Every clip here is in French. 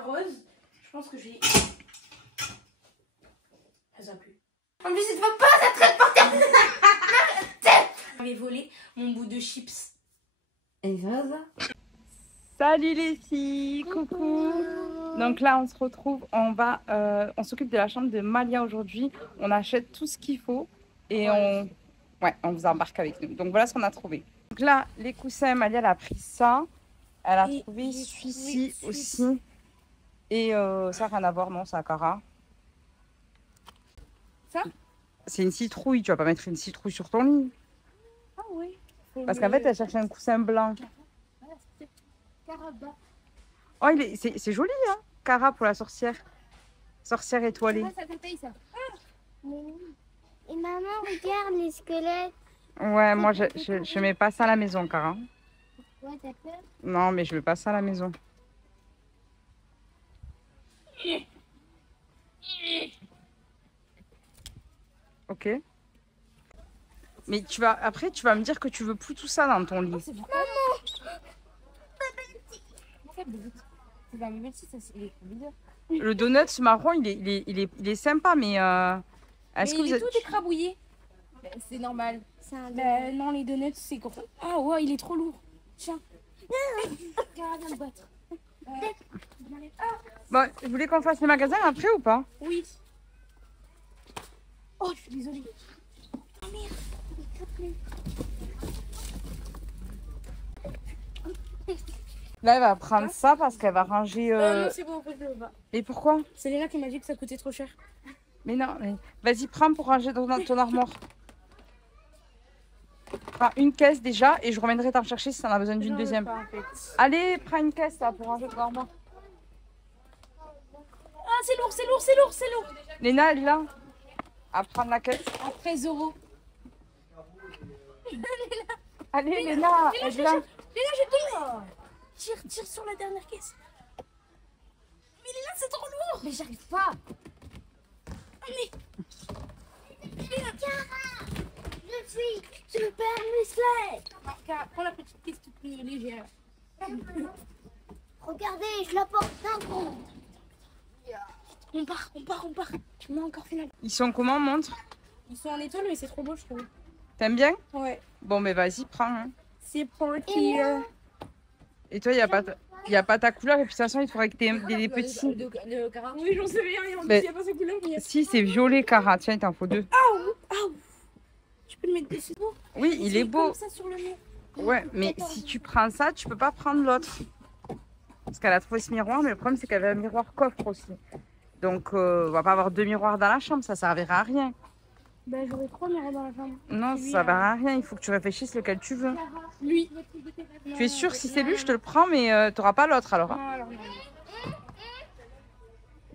pas rose. Je pense que je vais... Ça va plus. En plus, il ne faut pas être portable. J'avais volé mon bout de chips. Et voilà. Salut les filles, coucou. Donc là on se retrouve, on s'occupe de la chambre de Malia aujourd'hui. On achète tout ce qu'il faut et on vous embarque avec nous. Donc voilà ce qu'on a trouvé. Donc là les coussins, Malia elle a pris ça. Elle a trouvé celui-ci aussi. Et ça n'a rien à voir, non, c'est à Cara. Ça? C'est une citrouille, tu vas pas mettre une citrouille sur ton lit. Ah oui. Parce qu'en fait elle cherche un coussin blanc. Oh, c'est joli, hein, Cara pour la sorcière. Sorcière étoilée. Ça te paye ça. Et maman, regarde les squelettes. Ouais, moi je mets pas ça à la maison, Cara. Ouais, t'as peur? Non, mais je mets pas ça à la maison. Ok. Mais après tu vas me dire que tu veux plus tout ça dans ton lit. Le donut marron, il est sympa, mais est-ce que il est tout écrabouillé. C'est normal. Non, les donuts, c'est gros. Ah ouais, il est trop lourd. Tiens. Cara, viens me battre. Bon, vous voulez qu'on fasse les magasins après ou pas? Oui. Oh, je suis désolée. Oh merde. Là, elle va prendre ça parce qu'elle va ranger... Non, c'est bon, en fait, je veux pas. Et pourquoi? C'est Léna qui m'a dit que ça coûtait trop cher. Mais non, mais... vas-y, prends pour ranger dans ton armoire. Prends une caisse déjà et je reviendrai t'en chercher si t'en as besoin d'une deuxième. Pas, en fait. Allez, prends une caisse là pour ranger ton armoire. Ah, c'est lourd, c'est lourd, c'est lourd, c'est lourd. Léna, elle est là. À prendre la caisse. À 13 €. Allez, Léna, elle est là. Léna, je tombe. Tire sur la dernière caisse. Mais Léna, c'est trop lourd. Mais j'arrive pas. Cara, je suis super musclée. Cara, prends la petite caisse toute plus légère. Regardez, je la porte d'un coup. On part. On a encore fait la... Ils sont comment, montre? Ils sont en étoile, mais c'est trop beau, je trouve. T'aimes bien? Ouais. Bon, mais vas-y, prends. Hein. C'est parti. Et toi, il n'y a pas ta couleur et puis de toute façon, il faudrait que tu aies des petits. De Cara. Oui, j'en sais rien. Il Mais- n'y a pas sa couleur. Mais... Si, c'est violet, Cara. Tiens, il t'en faut deux. Aouh. Tu peux le mettre dessus. Oui, il est beau. Comme ça sur le mur. Ouais, mais si tu prends ça, tu peux pas prendre l'autre. Parce qu'elle a trouvé ce miroir, mais le problème, c'est qu'elle avait un miroir coffre aussi. Donc, on va pas avoir deux miroirs dans la chambre, ça servira à rien. Ben, j'aurais 3 miroirs dans la chambre. Non, ça servira à rien. Il faut que tu réfléchisses lequel tu veux. Lui. Tu es sûr, si c'est lui, je te le prends, mais tu n'auras pas l'autre alors. Hein. Non, alors non.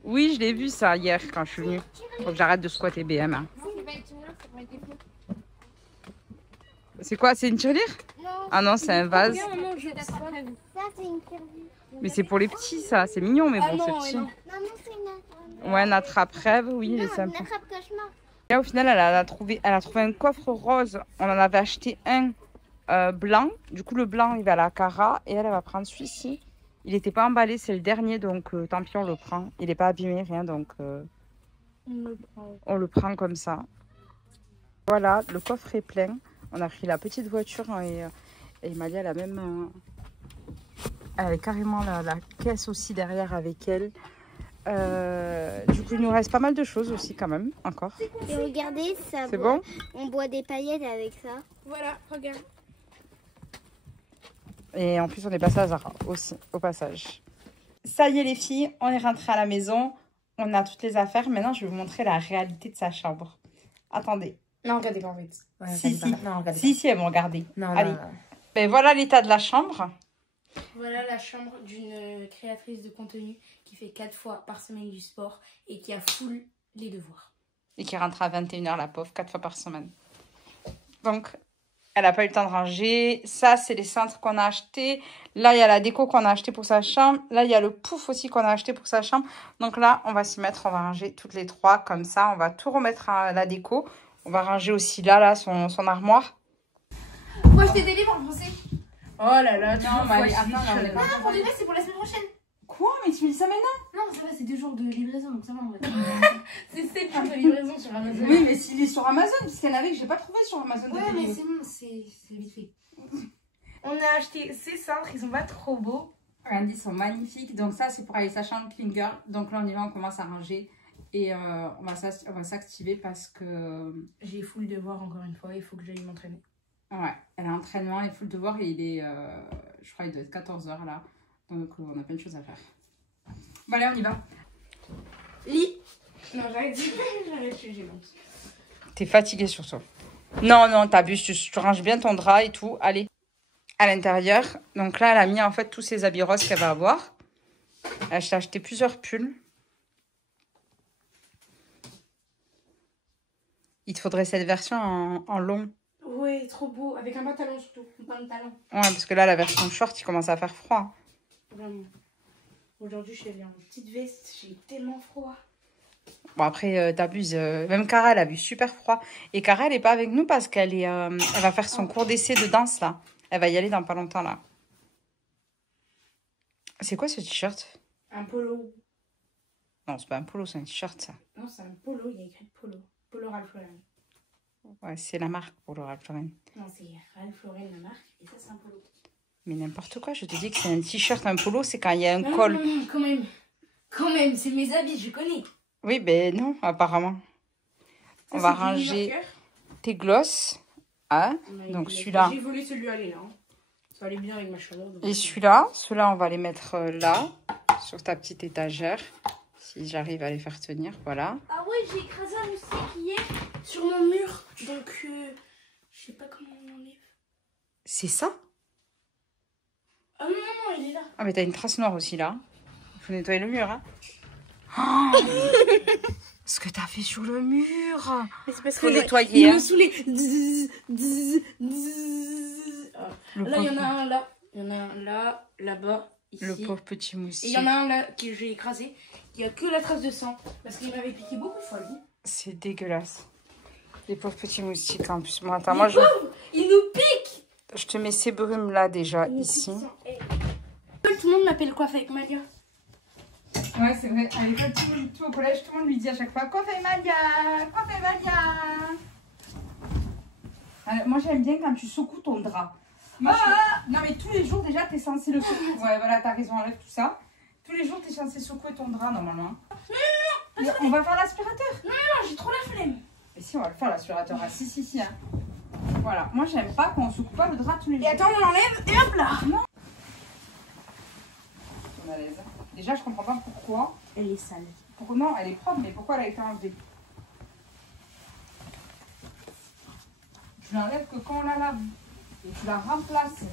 Oui, je l'ai vu ça hier quand je suis venue. Faut que j'arrête de squatter BM. Hein. C'est quoi? C'est une tirelire? Non, Ah non, c'est un vase. Regarde, maman, je... ça c'est une servie. Mais c'est pour les petits, ça. C'est mignon, mais Ah bon, non, c'est petit. non. Non, c'est une Ouais, un attrape-rêve, oui, il est Non, sympa. une attrape cauchemar. Et au final, elle a trouvé un coffre rose. On en avait acheté un blanc. Du coup, le blanc, il va à la Cara. Et elle va prendre celui-ci. Il n'était pas emballé, c'est le dernier. Donc, tant pis, on le prend. Il n'est pas abîmé, rien. Donc, on le prend comme ça. Voilà, le coffre est plein. On a pris la petite voiture. Et Malia, elle a même... elle a carrément la caisse aussi derrière avec elle. Du coup, il nous reste pas mal de choses aussi quand même, encore. Et regardez, ça C'est boit. bon? On boit des paillettes avec ça. Voilà, regarde. Et en plus, on est passé à Zara aussi, au passage. Ça y est les filles, on est rentré à la maison. On a toutes les affaires. Maintenant, je vais vous montrer la réalité de sa chambre. Attendez. Non, regardez pas en fait. Ouais, Si, regardez si. pas. Non, regardez Si, elles vont regarder. pas. Non, Allez. non. Ben, voilà l'état de la chambre. Voilà la chambre d'une créatrice de contenu qui fait 4 fois par semaine du sport et qui a full les devoirs. Et qui rentre à 21 h, la pauvre, 4 fois par semaine. Donc, elle n'a pas eu le temps de ranger. Ça, c'est les cintres qu'on a achetés. Là, il y a la déco qu'on a acheté pour sa chambre. Là, il y a le pouf aussi qu'on a acheté pour sa chambre. Donc là, on va s'y mettre. On va ranger toutes les trois comme ça. On va tout remettre à la déco. On va ranger aussi là son armoire. Pourquoi acheter des livres en français? Oh là là, Non, mais allez, attends, là, on est pas... Ah, pour de vrai, c'est pour la semaine prochaine. Quoi? Mais tu me dis ça maintenant? Non, ça va, c'est 2 jours de livraison, donc ça va en vrai. C'est 7 jours de livraison sur Amazon. Oui, mais s'il est sur Amazon, parce qu'il y en avait que j'ai pas trouvé sur Amazon. Ouais, mais c'est bon, c'est vite fait. On a acheté ces cintres, ils sont pas trop beaux. Regardez, ils sont magnifiques. Donc ça, c'est pour aller sa chambre clean girl. Donc là, on y va, on commence à ranger. Et on va s'activer parce que... J'ai full devoir encore une fois, il faut que j'aille m'entraîner. Ouais, elle a entraînement, il faut le devoir et il est... je crois qu'il doit être 14 h là. Donc on a plein de choses à faire. Bon allez, on y va. Lit. Non, j'arrête, j'ai honte. T'es fatiguée sur toi. Non, non, t'abuses, tu ranges bien ton drap et tout. Allez. À l'intérieur. Donc là, elle a mis en fait tous ses habits roses qu'elle va avoir. Elle a acheté plusieurs pulls. Il te faudrait cette version en long. Ouais, trop beau. Avec un pantalon surtout. Un pantalon. Ouais, parce que là, la version short, il commence à faire froid. Vraiment. Aujourd'hui, je suis allée en petite veste. J'ai tellement froid. Bon, après, t'abuses. Même Cara, elle a vu super froid. Et Cara, elle n'est pas avec nous parce qu'elle est, elle va faire son cours d'essai de danse, là. Elle va y aller dans pas longtemps, là. C'est quoi ce t-shirt? Un polo. Non, c'est pas un polo, c'est un t-shirt, ça. Non, c'est un polo. Il y a écrit polo. Polo Ralph Lauren. Ouais, c'est la marque pour le Ralph Lauren. Non, c'est Ralph Lauren, la marque. Et ça, c'est un polo. Mais n'importe quoi, je te dis que c'est un t-shirt, un polo, c'est quand il y a un Non, col. non, non, quand même. Quand même, c'est mes habits, je connais. Oui, ben non, apparemment. Ça, On va c'est du ranger New Yorker. tes glosses. Hein? Donc celui-là. J'ai volé celui-là, là. Hein. Ça allait bien avec ma chaleur. Donc... Et celui-là, ceux-là, on va les mettre là, sur ta petite étagère. Si j'arrive à les faire tenir, voilà. Ah ouais, j'ai écrasé un moustique hier sur mon mur. Donc, je sais pas comment on enlève. C'est ça? Ah non, non, non, il est là. Ah, mais t'as une trace noire aussi, là. Il faut nettoyer le mur, hein. Oh ce que t'as fait sur le mur. Mais c'est parce Faut que nettoyer, il hein. me saoulait. Là, il y en a un là. Il y en a un là, là-bas, ici. Le pauvre petit Et moustique. il y en a un là que j'ai écrasé. Il n'y a que la trace de sang. Parce qu'il m'avait piqué beaucoup de fois, lui. C'est dégueulasse. Les pauvres petits moustiques, en plus. Bon, attends, moi, je Il nous pique. te mets ces brumes là, déjà, Il nous ici. pique sans- Eh. Tout le monde m'appelle coiffe avec Malia. Ouais, c'est vrai. À l'école, tout au collège, tout le monde lui dit à chaque fois Coiffe Malia, coiffe Malia. Alors, moi, j'aime bien quand tu secoues ton drap. Moi, non, mais tous les jours, déjà, t'es censé le secouer. Ouais, voilà, t'as raison, enlève tout ça. Tous les jours, t'es censé secouer ton drap, normalement. Non, on va faire l'aspirateur. Non, j'ai trop la flemme. Mais si, on va le faire, l'aspirateur. Ah, si, hein. Voilà. Moi, j'aime pas quand on secoue pas le drap tous les jours. Et attends, on l'enlève et hop là. Non. On est à l'aise. Déjà, je comprends pas pourquoi. Elle est sale. Non, elle est propre, mais pourquoi elle a été enlevée? Tu l'enlèves que quand on la lave. Et tu la remplaces.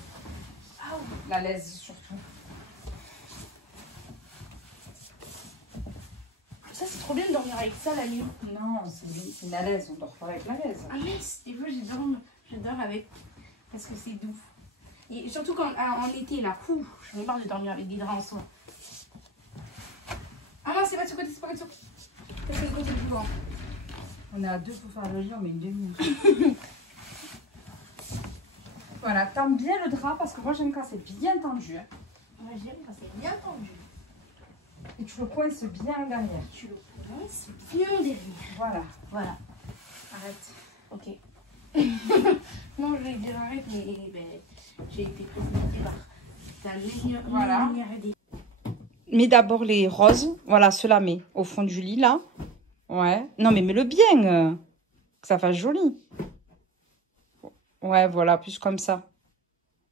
Ah, La laisse surtout. ça, c'est trop bien de dormir avec ça la nuit. Non, c'est une alaise, on dort pas avec la laise. Ah mince, des fois je dors avec parce que c'est doux. Et surtout quand en été là, j'en ai marre de dormir avec des draps en soie. Ah non, c'est pas de ce côté, c'est pas de ce côté. C'est le côté du bord. On est à deux pour faire le lit, on met une demi. Voilà, tends bien le drap parce que moi j'aime quand c'est bien tendu. Hein. Moi j'aime quand c'est bien tendu. Et tu le coinces bien derrière. Tu le coinces bien derrière. Voilà. Voilà. Arrête. Ok. Non, je vais dire arrête, mais ben, j'ai été précipitée par ta lumière. Voilà. Mets d'abord les roses. Voilà, ceux-là, mets au fond du lit, là. Ouais. Non, mais mets-le bien. Que ça fasse joli. Ouais, voilà, plus comme ça.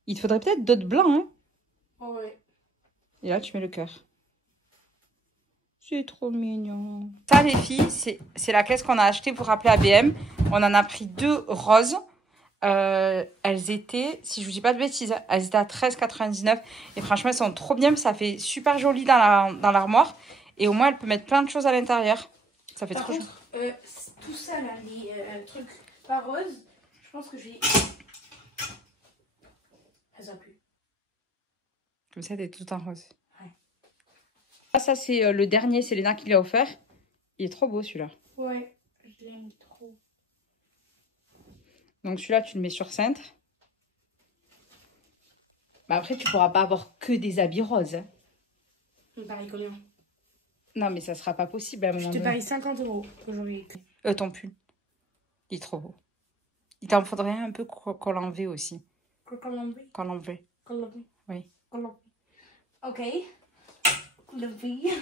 Il te faudrait peut-être d'autres blancs, hein. Ouais. Et là, tu mets le cœur. C'est trop mignon. Ça, les filles, c'est la caisse qu'on a achetée pour rappeler ABM. On en a pris 2 roses. Elles étaient, si je vous dis pas de bêtises, elles étaient à 13,99. Et franchement, elles sont trop bien. Ça fait super joli dans l'armoire. Et au moins, elle peut mettre plein de choses à l'intérieur. Ça fait Par trop joli. contre, tout ça là, les trucs pas roses, je pense que j'ai. Ça sera plus. Comme ça, elle est tout en rose. Ouais. Ah, ça, c'est le dernier. C'est Léna qui l'a offert. Il est trop beau, celui-là. Ouais, je l'aime trop. Donc, celui-là, tu le mets sur cintre. Bah, après, tu pourras pas avoir que des habits roses. Hein. On parie combien? Non, mais ça sera pas possible à un moment Je te donné. parie 50 € aujourd'hui. Ton pull. Il est trop beau. Il t'en faudrait un peu qu'on l'enlève aussi. Colombie. Qu'on l'enlève. Colombie. Oui. Colombie. Ok. Colombie.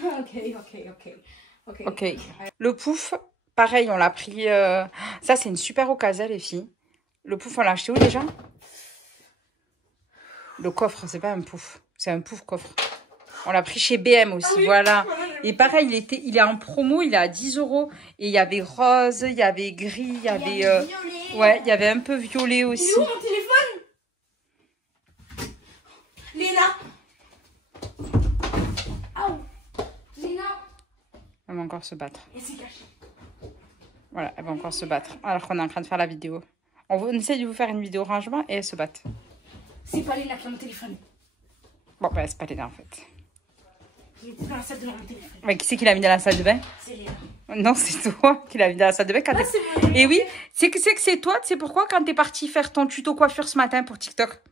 Ok. Le pouf, pareil, on l'a pris... Ça, c'est une super occasion, les filles. Le pouf, on l'a acheté où déjà? Le coffre, c'est pas un pouf. C'est un pouf coffre. On l'a pris chez BM aussi, oui, voilà. Et pareil, il est en promo, il est à 10 €. Et il y avait rose, il y avait gris, il y avait... violet. Ouais, il y avait un peu violet aussi. Il est où mon téléphone? Léna. Aouh. Léna. Elle va encore se battre. Elle s'est cachée. Voilà, elle va encore se battre. Alors qu'on est en train de faire la vidéo. On essaie de vous faire une vidéo rangement et elle se bat. C'est pas Léna qui a mon téléphone. Bon, bah, c'est pas Léna en fait. Il était dans la salle de bain, mon téléphone. Mais qui c'est qui l'a mis dans la salle de bain? C'est Léna. Non, c'est toi qui l'as mis dans la salle de bain. Quand c'est vrai. Et oui, c'est que c'est toi. Tu sais pourquoi quand t'es parti faire ton tuto coiffure ce matin pour TikTok?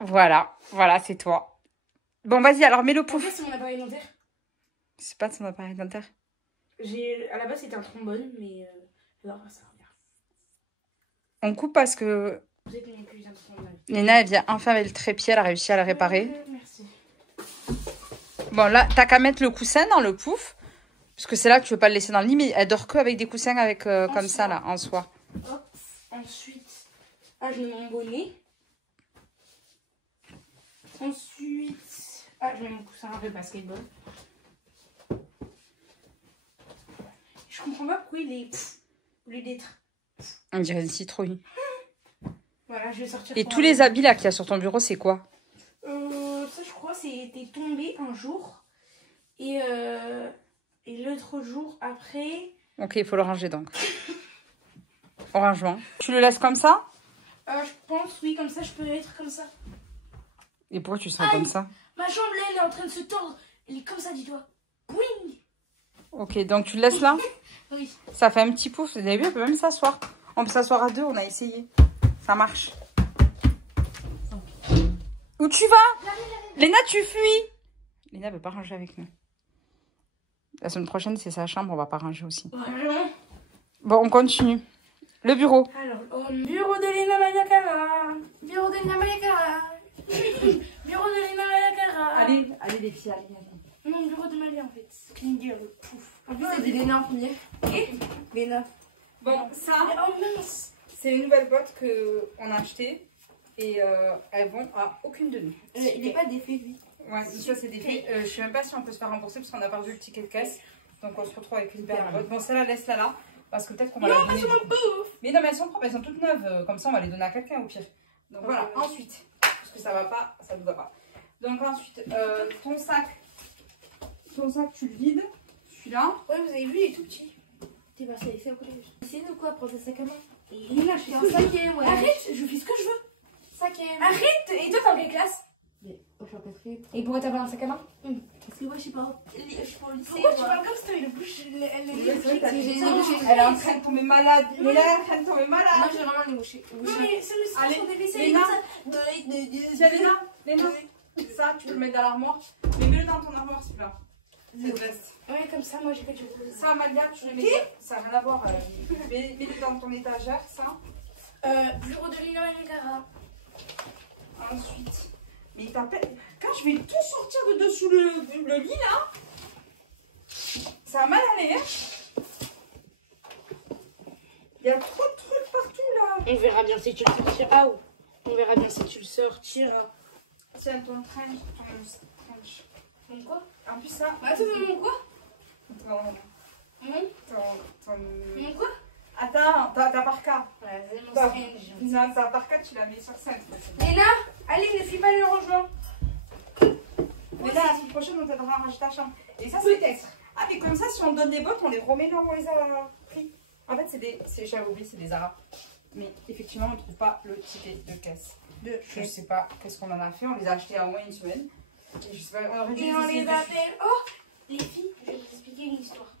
Voilà, c'est toi. Bon, vas-y, alors mets le En pouf. fait, c'est mon appareil dentaire. C'est pas de son appareil dentaire. À la base, c'était un trombone, mais alors, ça revient. On coupe parce que Vous êtes mon plus un trombone. Léna, elle vient enfin avec le trépied, elle a réussi à le réparer. Merci. Bon, là, t'as qu'à mettre le coussin dans le pouf. Parce que c'est là que tu veux pas le laisser dans le lit, mais elle dort que avec des coussins avec, comme ça, là, en soie. Hop. Ensuite, je mets mon bonnet. Ensuite, je mets mon coussin un peu basketball. Je comprends pas pourquoi il est au lieu d'être. On dirait une citrouille. Voilà, je vais sortir. Et pour tous un- les habits, là, qu'il y a sur ton bureau, c'est quoi? Ça, je crois, c'était tombé un jour. Et l'autre jour après. Ok, il faut le ranger, donc. Au rangement. Tu le laisses comme ça? Je pense, oui, comme ça, je peux être comme ça. Et pourquoi tu serais comme ça? Ma jambe, là, elle est en train de se tordre. Elle est comme ça, dis-toi. Oui. Ok, donc tu le laisses là? Oui. Ça fait un petit pouf. Vous avez vu, on peut même s'asseoir. On peut s'asseoir à deux, on a essayé. Ça marche. Où tu vas? Léna, tu fuis. Léna veut pas ranger avec nous. La semaine prochaine, c'est sa chambre, on va pas ranger aussi. Vraiment. Bon, on continue. Le bureau. Alors, bureau de Léna Mayakara. Bureau de Léna Mayakara. Bureau de Léna Mayakara. allez les filles, allez. Non, bureau de Malia, en fait. Clean girl. Pouf. En plus, c'est dit Léna en premier. Léna. Bon, ça, Oh mince. c'est une nouvelle boîte qu'on a achetée. Et elles vont à aucune de nous. Il n'est pas défait, lui. Ouais, ça c'est des faits. Je sais même pas si on peut se faire rembourser parce qu'on a perdu le ticket de caisse. Donc on se retrouve avec une belle boîte. Bon, celle-là, laisse-la là. Parce que peut-être qu'on va la donner. Mais non, mais elles sont propres, elles sont toutes neuves. Comme ça, on va les donner à quelqu'un au pire. Donc voilà, ensuite. Parce que ça va pas, ça ne va pas. Donc ensuite, ton sac, tu le vides. Celui-là. Ouais, vous avez vu, il est tout petit. T'es passé avec ça au collège. C'est nous quoi, prendre un sac à main. Et Léna, je fais T'es en ce que je veux. cinquième, ouais. Arrête, je fais ce que je veux. Cinquième. Arrête. Et toi, t'es en quelle classe? Mais, je suis en quatrième. Et pourquoi t'as pas un sac à main? Parce que moi, je suis pas au lycée. Pourquoi tu moi. parles comme ça? Il est bouche. Elle est Elle est en train de tomber malade. Mais là, elle est en train de tomber Moi, malade. j'ai vraiment les bouchées. Non, mais c'est le Allez, sont des WC. Léna. Léna. Tiens, Léna. Ça, tu peux le mettre dans l'armoire. Mais mets-le dans ton armoire, celui-là. Cette veste. Ouais, comme ça, moi, j'ai pas de choses. Ça, Amalia, tu le mets. Ça n'a rien à voir. Mets-le dans ton étagère, ça. Bureau de Léna Mayakara. Ensuite. Mais il t'appelle. Quand je vais tout sortir de dessous le lit, là. Ça a mal aller, hein. Il y a trop de trucs partout, là. On verra bien si tu le sortiras ou. On verra bien si tu le sortiras. Tiens, ton trench. Mon quoi? En plus, ça. Attends, mon quoi? Ton. Mon quoi? Attends, ta parka. Ouais, c'est mon Bah, strange. non, ta parka, tu la mets sur ça. Léna, allez, ne fais pas le rangement. Mais là, la semaine prochaine, on t'aidera à ranger ta chambre. Et ça, c'est extra. Ah, mais comme ça, si on donne des bottes, on les remet là où on les a pris. En fait, j'avais oublié, c'est des Zara. Mais effectivement, on ne trouve pas le ticket de caisse. Je sais pas qu'est-ce qu'on en a fait. On les a achetés à au moins une semaine. Et je sais pas, on aurait dû Et on essayer les de- appelle. Oh, les filles, je vais vous expliquer une histoire.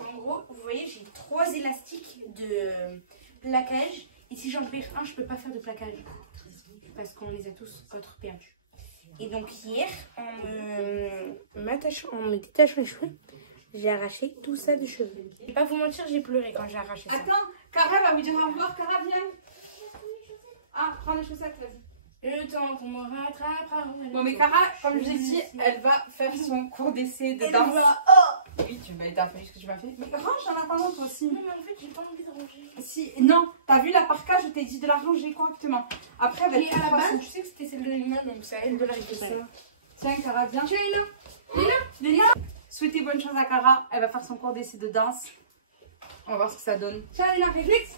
En gros, vous voyez, j'ai 3 élastiques de plaquage. Et si j'en perds un, je peux pas faire de plaquage. Parce qu'on les a tous autres perdus. Et donc hier, en me détachant les cheveux, j'ai arraché tout ça de cheveux. Je vais pas vous mentir, j'ai pleuré quand j'ai arraché ça. Attends, Cara va vous dire au revoir. Cara, viens. Ah, prends les chaussettes, vas-y. Le temps qu'on me rattrapera. Bon, mais Cara, comme je l'ai dit, elle va faire son cours d'essai de danse. Oui, tu t'as fait ce que tu m'as fait. Mais range en attendant, toi aussi. Non, mais en fait, j'ai pas envie de ranger. Si, non, t'as vu la parka, je t'ai dit de la ranger correctement. Après, avec Mais à la base, tu sais que c'était celle de Lina, donc c'est à elle de la récupérer. Tiens, Cara, viens. Tiens, Lina. Lina. Souhaitez bonne chance à Cara. Elle va faire son cours d'essai de danse. On va voir ce que ça donne. Tiens, Lina, réflexe.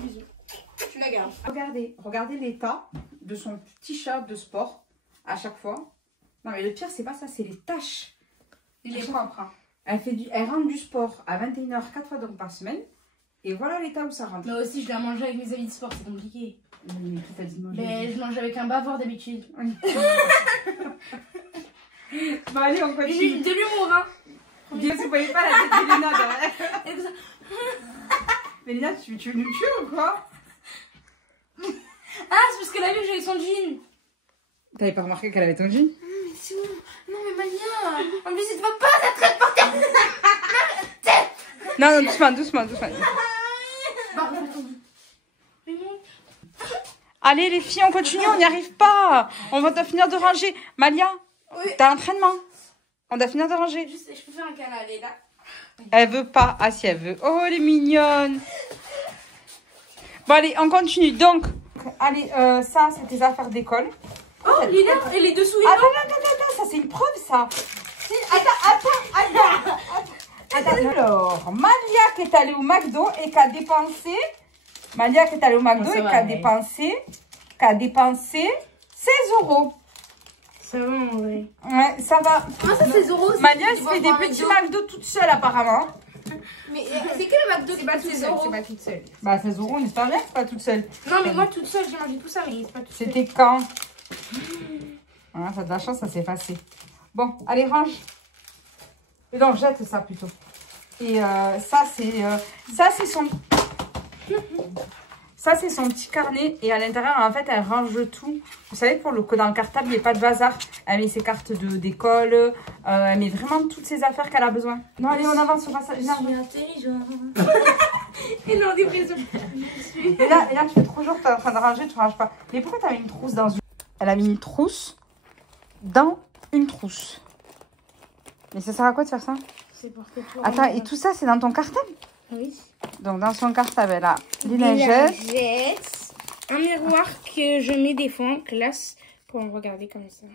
Bisous. Tu la gardes. Regardez l'état de son t-shirt de sport à chaque fois. Non, mais le pire, c'est pas ça, c'est les tâches. Il est propre. Hein. Elle rentre du sport à 21h 4 fois donc par semaine. Et voilà l'état où ça rentre. Mais aussi, je dois manger avec mes habits de sport, c'est compliqué. Mais qui t'a dit de manger? Mais je mange avec un bavard d'habitude. Oui. Bon, allez, on J'ai continue. de l'humour, hein. Dis, vous voyez pas la tête de Léna derrière. Mais Léna, tu veux nous tuer ou quoi? Ah, c'est parce qu'elle a vu que j'avais son jean. T'avais pas remarqué qu'elle avait ton jean? Mais c'est où? Non, mais Mania. En plus, il te va pas la traite par terre. Non, non, doucement. Mais bon. Allez, les filles, on continue, on n'y arrive pas. On va finir de ranger. Malia, Oui. t'as l'entraînement. On doit finir de ranger. Juste, je peux faire un câlin, elle est là. Elle veut pas. Ah, si elle veut. Oh, elle est mignonne. Bon, allez, on continue. Donc, allez, ça, c'est tes affaires d'école. Oh, Lina, et les dessous, Attends, ça, c'est une preuve, ça. Si, attends. Alors, Malia qui est allée au McDo et qui a dépensé. Malia qui est allée au McDo et qui a dépensé 16 €. Ça va, en vrai. Ouais, ça va. Ah, ça, c'est Zoro. Malia, elle se fait des petits McDo toute seule, apparemment. Mais c'est que le McDo qui bat toute seule? C'est pas toute seule. Bah, 16 €, on espère bien que c'est pas toute seule. Non, mais moi, toute seule, j'ai mangé tout ça, mais c'est pas toute seule. C'était quand? Ah, t'as de la chance, ça s'est passé. Bon, allez, range. Non, jette ça plutôt. Et ça, c'est son... Ça, c'est son petit carnet. Et à l'intérieur, en fait, elle range tout. Vous savez, que dans le cartable, il n'y ait pas de bazar. Elle met ses cartes d'école. Elle met vraiment toutes ses affaires qu'elle a besoin. Non, allez, on avance, on passe à intelligent. Et non, dépression. Et là, tu fais 3 jours que tu es en train de ranger, tu ne ranges pas. Mais pourquoi tu as mis une trousse dans une... Elle a mis une trousse dans une trousse. Mais ça sert à quoi de faire ça? C'est pour que tu... Attends, et tout ça, c'est dans ton cartable? Oui. Donc, dans son cartable, elle a des lingettes. Un miroir que je mets des fois en classe pour me regarder comme ça.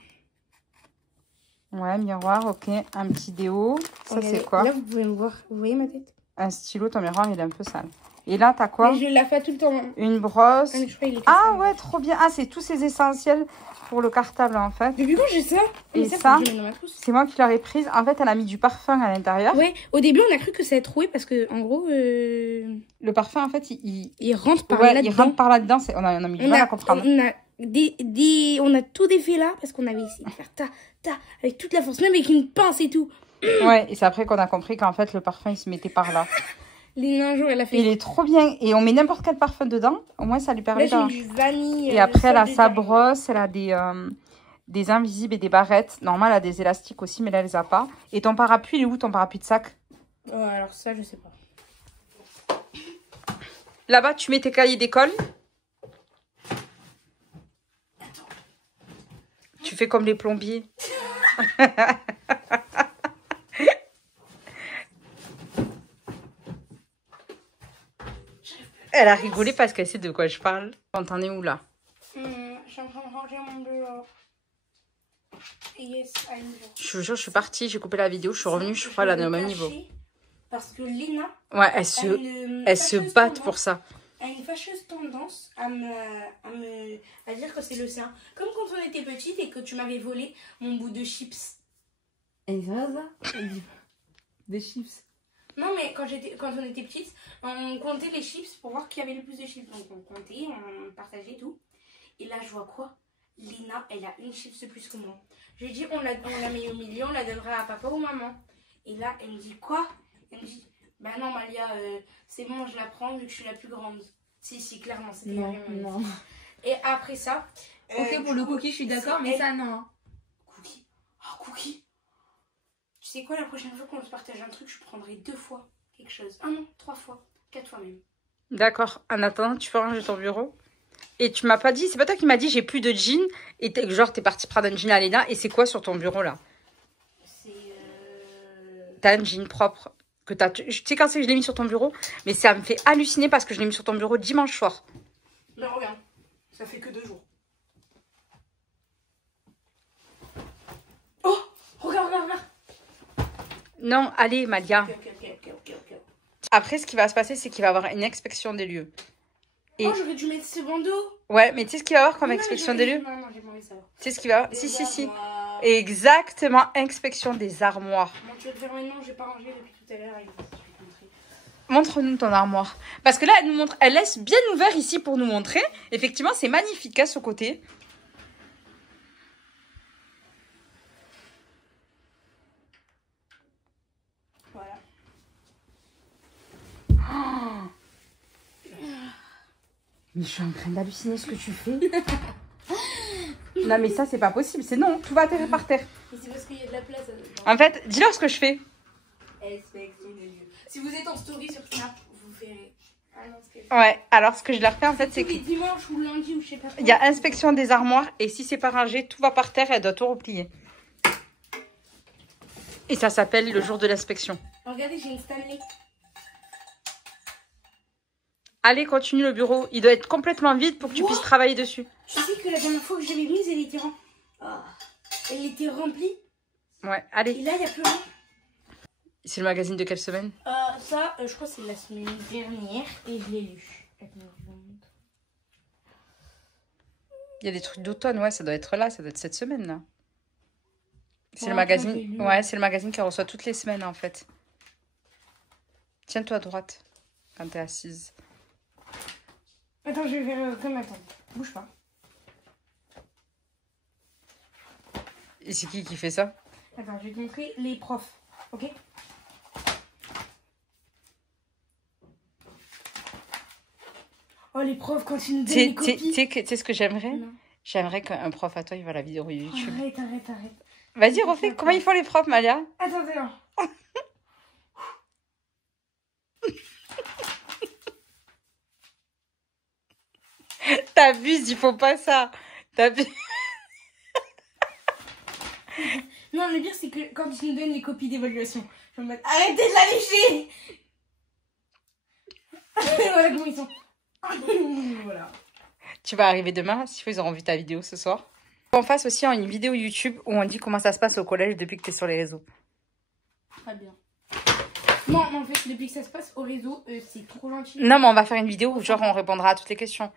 Ouais, miroir, ok. Un petit déo. Ça, Regardez, c'est quoi? là, vous pouvez me voir. Vous voyez ma tête? Un stylo, ton miroir, il est un peu sale. Et là, t'as quoi? Mais je la fais tout le temps. Une brosse. Ah, mais je crois qu'il est Ah cassé. ouais, trop bien. Ah, c'est tous ces essentiels pour le cartable, en fait. Depuis quand j'ai ça? Et Mais ça, faut que je mette dans ma trousse. c'est moi qui l'aurais prise. En fait, elle a mis du parfum à l'intérieur. Ouais, au début, on a cru que ça allait trouvé parce que, en gros, Le parfum, en fait, il rentre par ouais, là-dedans. il rentre par là-dedans. On a mis du mal à comprendre. On a tout défait là parce qu'on avait essayé de faire ta, avec toute la force, même avec une pince et tout. Ouais, et c'est après qu'on a compris qu'en fait, le parfum, il se mettait par là. Lina, un jour, elle a fait. Il est trop bien. Et on met n'importe quel parfum dedans. Au moins, ça lui permet Là, de... j'ai du vanille. Et après, elle a sable sa de- brosse, elle a des invisibles et des barrettes. Normalement, elle a des élastiques aussi, mais là, elle les a pas. Et ton parapluie, il est où, ton parapluie de sac? Alors ça, je sais pas. Là-bas, tu mets tes cahiers d'école. Tu fais comme les plombiers. Elle a rigolé parce qu'elle sait de quoi je parle. T'en es où là? Je suis en train de ranger mon bureau. Yes, I know. Je vous jure, je suis partie, j'ai coupé la vidéo, je suis revenue, je crois, elle est au même niveau. Parce que Lina Ouais, elles a se battent pour ça. a une fâcheuse tendance à dire que c'est le sien. Comme quand on était petite et que tu m'avais volé mon bout de chips. Et ça des chips. Non, mais quand on était petite, on comptait les chips pour voir qui avait le plus de chips. Donc on comptait, on partageait tout. Et là, je vois quoi? Lina, elle a une chips de plus que moi. Je lui ai dit, on la met au milieu, on la donnera à papa ou maman. Et là, elle me dit quoi? Elle me dit, bah non, Malia, c'est bon, je la prends vu que je suis la plus grande. Si, clairement, c'était Non, Maria, Maria. non. Et après ça... Ok, pour le cookie, je suis d'accord, mais ça, non. Oh, Cookie. Tu sais quoi, la prochaine fois qu'on se partage un truc, je prendrai 2 fois quelque chose. Ah non, 3 fois. 4 fois même. D'accord. En attendant, tu peux ranger ton bureau. Et tu m'as pas dit, c'est pas toi qui m'as dit j'ai plus de jeans. Et genre, t'es parti prendre un jean à Léna. Et c'est quoi sur ton bureau là? C'est... T'as un jean propre. Que t'as... Tu sais quand c'est que je l'ai mis sur ton bureau? Mais ça me fait halluciner parce que je l'ai mis sur ton bureau dimanche soir. Mais regarde, ça fait que 2 jours. Oh, regarde. Non, allez, Malia. Ok. Après, ce qui va se passer, c'est qu'il va y avoir une inspection des lieux. Et... Oh, j'aurais dû mettre ce bandeau. Ouais, mais tu sais ce qu'il va y avoir comme Non, inspection des lieux? Non, j'ai pas envie de savoir. Tu sais ce qu'il va y avoir? Des Si. armoires. Exactement, inspection des armoires. Bon, tu vas te faire maintenant, j'ai pas rangé depuis tout à l'heure. Je vais te montrer. Montre-nous ton armoire. Parce que là, elle nous montre, elle laisse bien ouvert ici pour nous montrer. Effectivement, c'est magnifique à ce côté. Voilà. Mais je suis en train d'halluciner ce que tu fais. Non, mais ça, c'est pas possible. C'est non, tout va atterrir par terre. Mais c'est parce qu'il y a de la place. En fait, dis-leur ce que je fais. Inspection des lieux. Si vous êtes en story sur Snap, vous verrez. Ah non, ce que Ouais, alors ce que je leur fais, en fait, c'est tous que... les dimanches ou lundi ou je sais pas quoi. Il y a inspection des armoires et si c'est pas rangé, tout va par terre et elle doit tout replier. Et ça s'appelle le jour de l'inspection. Regardez, j'ai une Stanley. Allez, continue le bureau. Il doit être complètement vide pour que tu puisses travailler dessus. Tu sais que la dernière fois que j'avais mise, elle était remplie. Ouais, Et allez. là, il n'y a plus rien. C'est le magazine de quelle semaine? Ça, je crois que c'est la semaine dernière et je l'ai lu. Attends, je vous montre. Il y a des trucs d'automne, ouais, ça doit être là, ça doit être cette semaine là. C'est Ouais, le je l'ai magazine. lu. Ouais, c'est le magazine qu'elle reçoit toutes les semaines en fait. Tiens-toi à droite quand t'es assise. Attends, je vais faire comme attends. Bouge pas. Et c'est qui fait ça? Attends, je vais te montrer les profs. Ok? Oh, les profs, quand ils nous donnent les copies. Tu sais ce que j'aimerais? Non. J'aimerais qu'un prof à toi, il voit la vidéo YouTube. Arrête. Vas-y, refais. Comment ils font les profs, Malia? Attends. T'abuses, il faut pas ça. T'abuses. Non, le pire, c'est que quand ils nous donnent les copies d'évaluation, je vais me mettre arrêtez de la lécher. Voilà comment ils sont. Voilà. Tu vas arriver demain, s'il faut, ils auront vu ta vidéo ce soir. On fasse aussi une vidéo YouTube où on dit comment ça se passe au collège depuis que tu es sur les réseaux. Très bien. Non, mais en fait, depuis que ça se passe au réseau, c'est trop gentil. Non, mais on va faire une vidéo où genre on répondra à toutes les questions.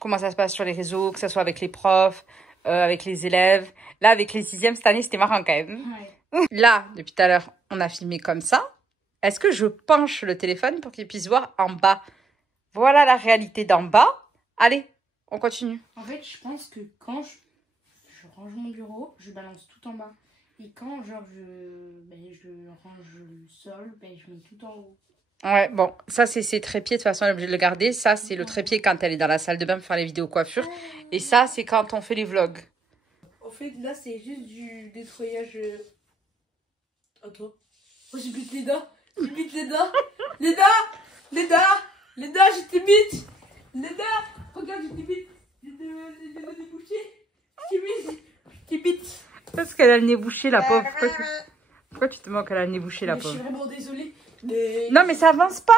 Comment ça se passe sur les réseaux, que ce soit avec les profs, avec les élèves. Là, avec les 6e, cette année, c'était marrant quand même. Ouais. Là, depuis tout à l'heure, on a filmé comme ça. Est-ce que je penche le téléphone pour qu'ils puissent voir en bas? Voilà la réalité d'en bas. Allez, on continue. En fait, je pense que quand je range mon bureau, je balance tout en bas. Et quand genre je range le sol, je mets tout en haut. Ouais, bon, ça c'est ses trépieds, de toute façon elle est obligée de le garder. Ça c'est le trépied quand elle est dans la salle de bain pour faire les vidéos coiffure. Et ça c'est quand on fait les vlogs. En fait, là c'est juste du nettoyage. Attends. Oh, j'ai bite les dents. Les dents, je t'imite. Regarde, je t'imite. Les dents débouchées. Je t'imite. Parce qu'elle a le nez bouché, la pauvre. Pourquoi tu te moques qu'elle a le nez bouché, la Je suis pauvre? vraiment désolée. Non, mais ça avance pas.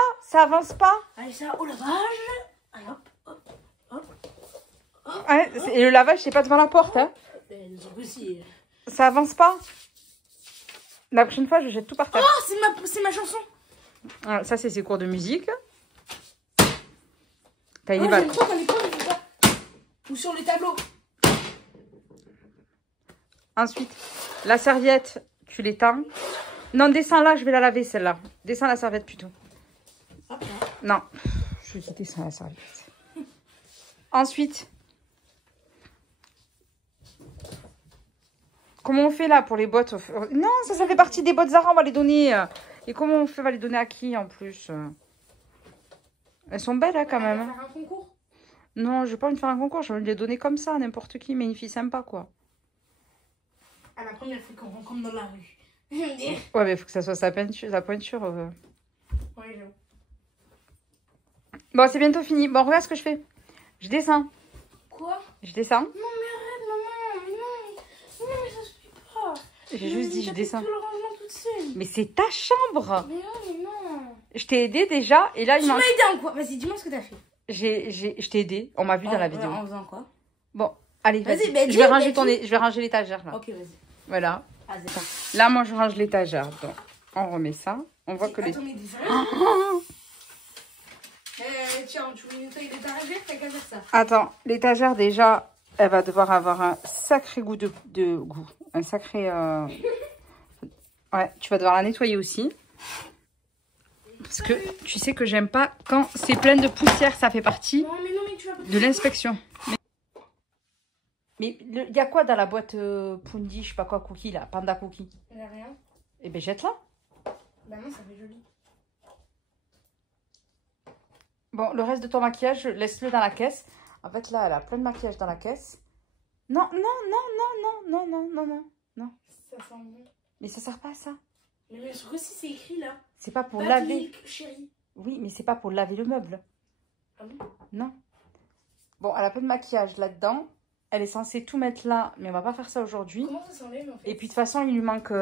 Allez, ça, au lavage. Allez, hop. Ouais, et le lavage, c'est pas devant la porte, hein. C'est aussi. Ça avance pas. La prochaine fois, je jette tout par terre. Oh, c'est ma chanson. Ah, ça, c'est ses cours de musique. T'as une J'aime trop quand les profs font ça. Ou sur les tableaux. Ensuite, la serviette, tu l'étends. Non, descends là, je vais la laver celle-là. Descends la serviette plutôt. Hop là. Non, je vais descendre la serviette. Ensuite, comment on fait là pour les bottes? Non, ça fait partie des bottes Zara, on va les donner. Et comment on fait? On va les donner à qui en plus? Elles sont belles hein, quand même. On va faire un concours. Non, je n'ai pas envie de faire un concours, je vais les donner comme ça à n'importe qui, mais une fille sympa quoi. À la première fois qu'on rencontre dans la rue. Ouais, mais il faut que ça soit sa pointure. Ouais, j'avoue. Bon, c'est bientôt fini. Bon, regarde ce que je fais. Je descends. Quoi? Je descends. Non, mais arrête, maman. Mais non. Non, mais ça se fait pas. J'ai juste dit, je descends. Tout le rangement toute seule. Mais c'est ta chambre. Mais non, mais non. Je t'ai aidé déjà. Et là, Tu il m'as manque. aidé en quoi? Vas-y, dis-moi ce que t'as fait. Je t'ai aidé. On m'a vu dans la vidéo. En faisant quoi? Bon, allez, Vas-y, vas-y. bah, Je vais ranger dis. je vais ranger l'étagère là. Ok, vas-y. Voilà. Vas-y. Là, moi, je range l'étagère. Donc, on remet ça. On voit que les. Attends, mais des tiens, tu veux nettoyer l'étagère, t'as qu'à faire ça. Attends, l'étagère déjà, elle va devoir avoir un sacré goût de goût. Un sacré... Ouais, tu vas devoir la nettoyer aussi. Parce que tu sais que j'aime pas quand c'est plein de poussière, ça fait partie Non, mais tu vas pas... de l'inspection. Mais il y a quoi dans la boîte Pundi, je sais pas quoi, cookie là, panda cookie? Il n'y a rien. Eh ben jette-la. Bah non, ça fait joli. Bon, le reste de ton maquillage, laisse-le dans la caisse. En fait, là, elle a plein de maquillage dans la caisse. Non, non, non, non, non, non, non, non, non. Ça sent bon. Mais ça sert pas à ça. Mais bien sûr que si c'est écrit là. C'est pas pour Bad laver. Milk, chérie. Oui, mais c'est pas pour laver le meuble. Ah bon? Non. Bon, elle a plein de maquillage là-dedans. Elle est censée tout mettre là, mais on va pas faire ça aujourd'hui. Comment ça s'enlève en fait? Et puis de toute façon, il lui manque...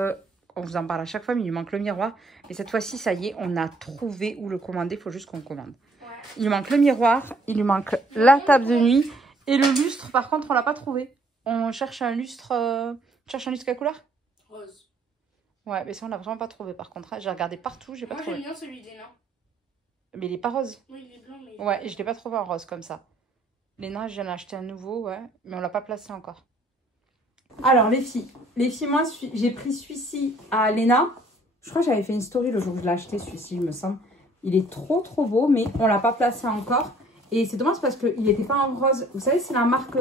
on vous en parle à chaque fois, mais il lui manque le miroir. Mais cette fois-ci, ça y est, on a trouvé où le commander. Il faut juste qu'on le commande. Ouais. Il lui manque le miroir, il lui manque la table de nuit. Et le lustre, par contre, on l'a pas trouvé. On cherche un lustre... Tu cherches un lustre quelle couleur? Rose. Ouais, mais ça, on l'a vraiment pas trouvé par contre. J'ai regardé partout, j'ai pas Moi trouvé. j'aime bien celui des nains. Mais il est pas rose. Oui, il est blanc, mais... Ouais, et je l'ai pas trouvé en rose comme ça. Les nains, je viens d'acheter un nouveau, ouais. Mais on l'a pas placé encore. Alors, les filles, moi, j'ai pris celui-ci à Léna. Je crois que j'avais fait une story le jour où je l'ai acheté, celui-ci, il me semble. Il est trop beau, mais on l'a pas placé encore. Et c'est dommage parce qu'il n'était pas en rose. Vous savez, c'est la marque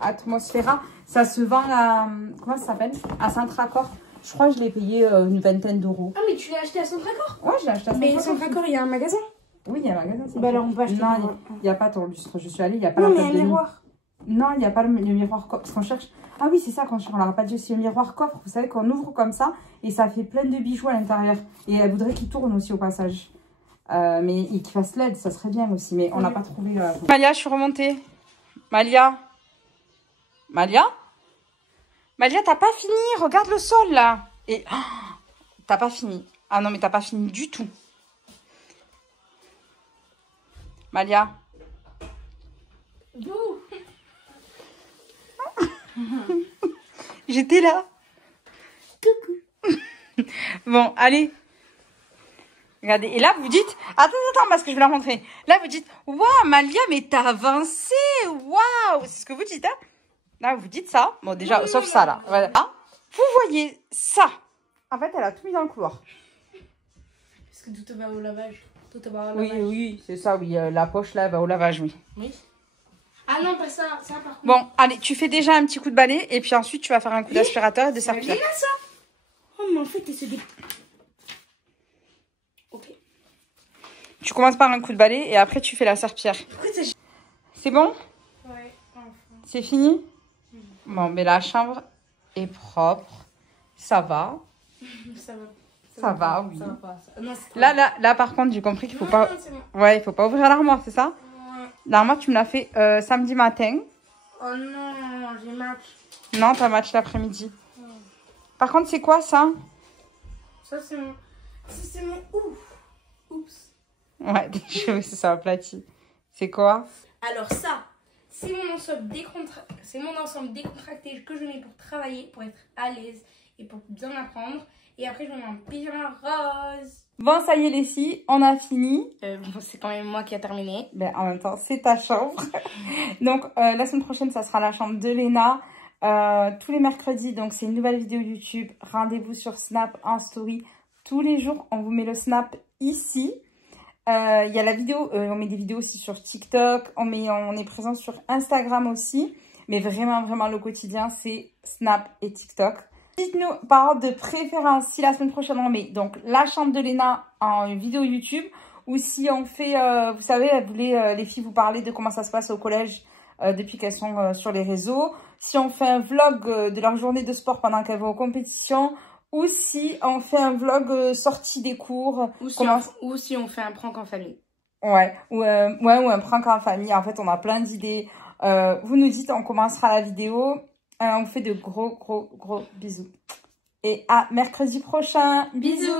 Atmosfera. Ça se vend à... Comment ça s'appelle? À Saint-Tracor. Je crois que je l'ai payé une vingtaine d'euros. Ah, mais tu l'as acheté à Centracor? Ouais, je l'ai acheté à Mais Saint-Tracor. Centracor, il y a un magasin? Oui, il y a un magasin. Bah alors on peut acheter. Non, il n'y a pas ton lustre. Je suis allée, il n'y a pas Non, la mais table un de nuit. miroir. Non, il n'y a pas le miroir coffre. Parce qu'on cherche... Ah oui, c'est ça qu'on cherche. On n'aura pas dit aussi le miroir coffre. Vous savez qu'on ouvre comme ça et ça fait plein de bijoux à l'intérieur. Et elle voudrait qu'il tourne aussi au passage. Mais qu'il fasse LED, ça serait bien aussi. Mais on n'a pas trouvé... Malia, je suis remontée. Malia, t'as pas fini. Regarde le sol, là. Et... Oh, t'as pas fini. Ah non, mais t'as pas fini du tout. Malia. J'étais là. Coucou. Bon, allez. Regardez. Et là, vous dites... Attends, parce que je vais la montrer. Là, vous dites... Waouh, Malia, mais t'as avancé. Waouh. C'est ce que vous dites, hein. Là, vous dites ça. Bon, déjà, sauf ça, là. Voilà. Vous voyez ça. En fait, elle a tout mis dans le couloir. Parce que tout va au lavage. Tout va au Oui, lavage. oui, c'est ça, oui. La poche, là, va au lavage, oui. Oui. Ah non, pas ça. Ça, par contre. Bon, allez, tu fais déjà un petit coup de balai. Et puis ensuite, tu vas faire un coup d'aspirateur et de C'est serpillère. bien ça. Oh, mais en fait, c'est des... Ok. Tu commences par un coup de balai et après, tu fais la serpillère. C'est bon? Ouais, enfin. C'est fini? Bon, mais la chambre est propre. Ça va. Ça va. Ça va, oui. Ça va pas. Non, c'est Là, par contre, j'ai compris qu'il faut pas... Non, c'est bon. Ouais, il faut pas ouvrir l'armoire, c'est ça? Ouais. L'armoire, tu me l'as fait samedi matin. Oh non, j'ai match. Non, t'as match l'après-midi. Par contre, c'est quoi, ça? Ça, c'est mon... Ça, c'est mon ouf. Oups. Ouais, des cheveux, c'est ça, aplati. C'est quoi? Alors ça, c'est mon ensemble décontracté que je mets pour travailler, pour être à l'aise et pour bien apprendre. Et après, je mets un pyjama rose. Bon, ça y est, les filles, on a fini. C'est quand même moi qui a terminé. Ben, en même temps, c'est ta chambre. Donc, la semaine prochaine, ça sera la chambre de Léna. Tous les mercredis, donc c'est une nouvelle vidéo YouTube. Rendez-vous sur Snap en story. Tous les jours, on vous met le Snap ici. Il y a la vidéo, on met des vidéos aussi sur TikTok. On est présent sur Instagram aussi. Mais vraiment, le quotidien, c'est Snap et TikTok. Dites-nous par ordre de préférence si la semaine prochaine on met donc la chambre de Léna en vidéo YouTube ou si on fait, vous savez, les filles vous parler de comment ça se passe au collège depuis qu'elles sont sur les réseaux. si on fait un vlog de leur journée de sport pendant qu'elles vont aux compétitions, ou si on fait un vlog sortie des cours. Ou si on fait un prank en famille. Ouais, ou un prank en famille. En fait, on a plein d'idées. Vous nous dites, on commencera la vidéo. On vous fait de gros bisous. Et à mercredi prochain. Bisous.